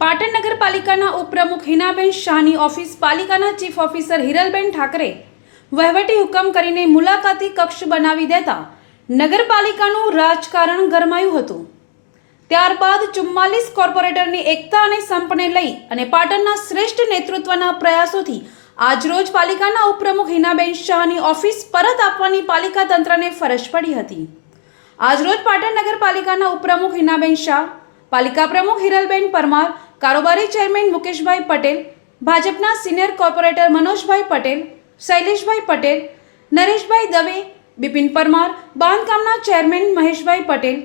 પાટણ નગરપાલિકાના ઉપપ્રમુખ હિનાબેન શાહની ઓફિસ પાલિકાના ચીફ ઓફિસર હિરલબેન ઠાકરે વહીવટી હુકમ કરીને મુલાકાતી કક્ષ બનાવી દેતા નગરપાલિકાનું રાજકારણ ગરમાયું હતું। ત્યારબાદ 44 કોર્પોરેટરની એકતા અને સંપને લઈ અને પાટણના શ્રેષ્ઠ નેતૃત્વના પ્રયાસોથી આજરોજ પાલિકાના ઉપપ્રમુખ હિનાબેન શાહની ઓફિસ પરત આપવાની પાલિકા તંત્રને ફરજ પડી હતી। આજરોજ પાટણ નગરપાલિકાના ઉપપ્રમુખ હિનાબેન શાહ, પાલિકા પ્રમુખ હિરલબેન પરમાર, કારોબારી ચેરમેન મુકેશભાઈ પટેલ, ભાજપના સિનિયર કોર્પોરેટર મનોજભાઈ પટેલ, શૈલેષભાઈ પટેલ, નરેશભાઈ દવે, બિપિન પરમાર, બાંધકામના ચેરમેન મહેશભાઈ પટેલ,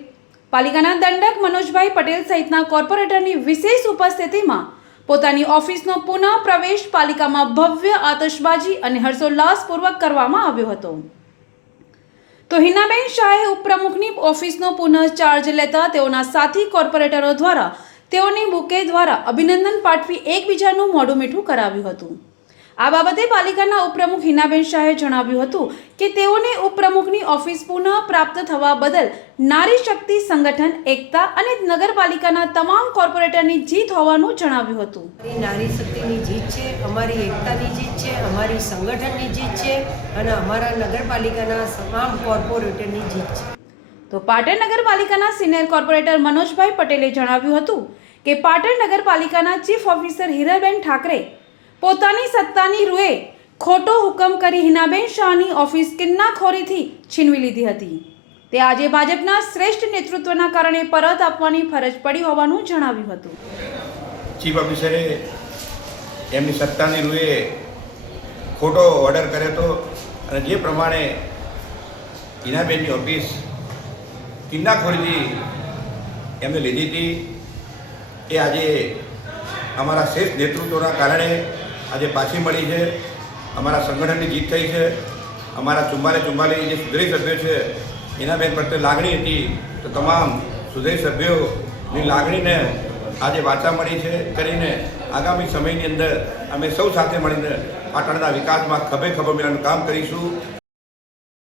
પાલિકાના દંડક મનોજભાઈ પટેલ સહિતના કોર્પોરેટરની વિશેષ ઉપસ્થિતિમાં પોતાની ઓફિસનો પુનઃ પ્રવેશ પાલિકામાં ભવ્ય આતશબાજી અને હર્ષોલ્લાસપૂર્વક કરવામાં આવ્યો હતો। તો હિનાબેન શાહે ઉપપ્રમુખની ઓફિસનો પુનઃ ચાર્જ લેતા તેઓના સાથી કોર્પોરેટરો દ્વારા તેઓની બુકે દ્વારા અભિનંદન પાઠવી એકબીજાનું મોઢું મીઠું કરાવ્યું હતું। આ બાબતે પાલિકાના ઉપપ્રમુખ હિનાબેન શાહે જણાવ્યું હતું કે તેઓને ઉપપ્રમુખની ઓફિસ પુનઃ પ્રાપ્ત થવા બદલ નારી શક્તિ સંગઠન, એકતા અને નગરપાલિકાના તમામ કોર્પોરેટરની જીત હોવાનું જણાવ્યું હતું। નારી શક્તિની જીત છે, અમારી એકતાની જીત છે, અમારી સંગઠનની જીત છે અને અમારા નગરપાલિકાના તમામ કોર્પોરેટરની જીત છે। તો પાટણ નગરપાલિકાના સિનિયર કોર્પોરેટર મનોજભાઈ પટેલે જણાવ્યું હતું કે પાટણ નગરપાલિકાના ચીફ ઓફિસર હિરલબેન ઠાકરે પોતાની સત્તાની રૂએ ખોટો હુકમ કરી હિનાબેન શાહની ઓફિસ કિન્નાખોરીથી છીનવી લીધી હતી। તે આજે ભાજપના શ્રેષ્ઠ નેતૃત્વના કારણે પરત આપવાની ફરજ પડી હોવાનું જણાવ્યું હતું। ચીફ ઓફિસરે એમની સત્તાની રૂએ ખોટો ઓર્ડર કર્યો હતો અને જે પ્રમાણે હિનાબેનની ઓફિસ કિન્નાખોરીથી એમને લીધી હતી એ આજે અમારા શ્રેષ્ઠ નેતૃત્વના કારણે આજે પાછી મળી છે। અમારા સંગઠનની જીત થઈ છે। અમારા 44 જે સુધરી સભ્યો છે હિનાબેન પ્રત્યે લાગણી હતી તો તમામ સુધરી સભ્યોની લાગણીને આજે વાચા મળી છે કરીને આગામી સમયની અંદર અમે સૌ સાથે મળીને પાટણના વિકાસમાં ખભે ખભો મિલાનું કામ કરીશું।